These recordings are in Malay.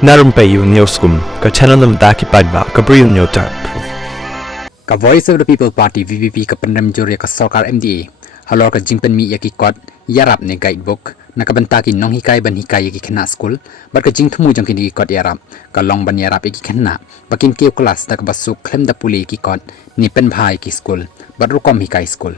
Na Rympei U ka channel nabynta ki paidbah ka Bri U Hynñiewtrep. Ka Voice of the People Party VVP ka pendam juri ka Sarkar MDA Halor ka jingpen mi yaki kot yarap ne guidebook na kabanta ki nong hikai ban hikai yaki khana school bar ka jing thumu jong ki kot yarap ka long ban yarap yaki khana bakin keu class da ka basuk khlem da pule ki kot ni pen bhai ki school bar rukom hikai school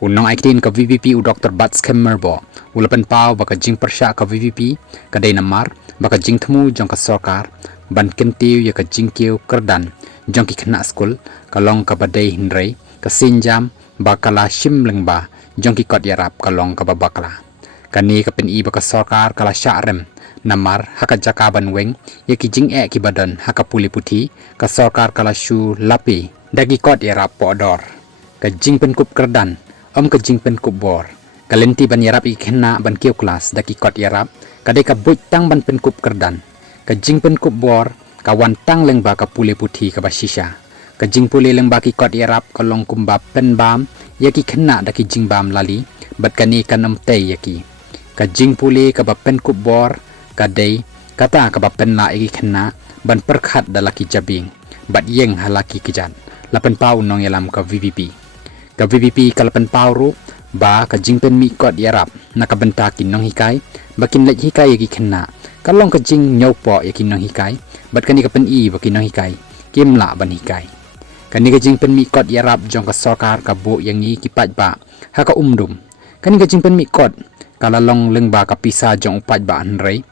unong aitin ka VVP u Dr. Bats Kemmerbo ulapan pau baka jing persha ka VVP ka dai namar baka jing thumu jong ka Sarkar ban kentiu ya ka jing keu kerdan jong ki khana school kalong ka badai hinrei ka sinjam bakala shim lengba jong ki kot yarap kalong ka babakala kani ka pen i baka Sarkar kala Shah rem namar haka jakaban weng ya ki jing ki badan haka puli puthi ka Sarkar kala shu lapi dagi kot yarap podor ka jing pen kup kerdan ka jing pen kup bor kalenti ban yarap i khana ban keu kelas dagi kot yarap kadai ka buj tang ban pen kup kerdan ka jing pen kup bor ka wan tang lengba ka pule puthi ka basisha ka jing pule lengba ki kot yarap kalong kumba pen bam yaki khana daki jing bam lali bat kani kanam tei yaki ka jing pule ka ba pen kup bor ka dei kata ka ba pen la yaki khana ban perkhat dalaki jabing bat yeng halaki kijan lapen pau nong yalam ka VVP ka lapen pau ru ba ka jing pen mi kot yarap na ka benta ki nong hikai bakin lek hikai yaki khana kalong ka jing nyopo yaki nong hikai bat kani ka pen i bakin nong hikai kimla ban hikai kani ka jing pen mi kot yarap jong ka Sarkar ka bo yangi ki paidbah haka umdum kani ka jing pen mi kot kala long lengba ka pisa jong paidbah hanrei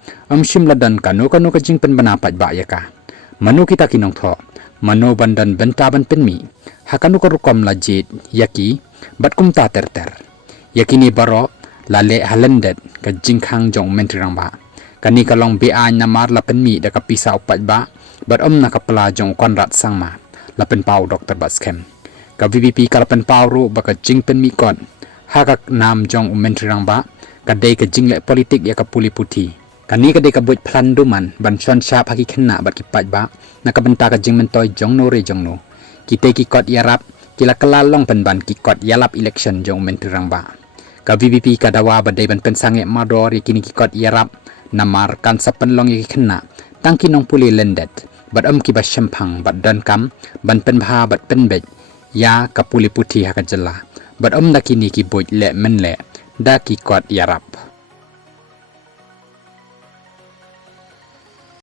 shim ladan kanu ka jing pen bana paidbah yaka manu kita kinong tho mano bandan benta ban pen mi hakanu ka rukom lajit yaki bat kumta terter yakini baroh lale Lyndet ka jing khang jong mentrang ba kani ka long ba namar la pen mi da ka pisa paidbah bat na ka pala jong Conrad sangma lapen pau Dr. Baskem ka VVP ka lapen pau ru baka jing pen mi kon haka nam jong mentrang ba ka dei ka jing le politik ya ka puli puthi kani ka dei ka buj plan duman ban shon sha phaki khenna bat ki paidbah na ka benta ka jing mentoy jong no re jong no kite ki kot yarap kila kala long pen ban ki kot yalap election jong mentrang ba ka VVP ka dawa ba dei ban pen sange mador yakini ki kot yarap namar kan sapen long ki khenna tangki nong puli Lyndet bat ki ba shempang bat dan kam ban pen bha bat pen bej ya ka puli puthi haka jalla bat dakini ki boj le men le da ki kot yarap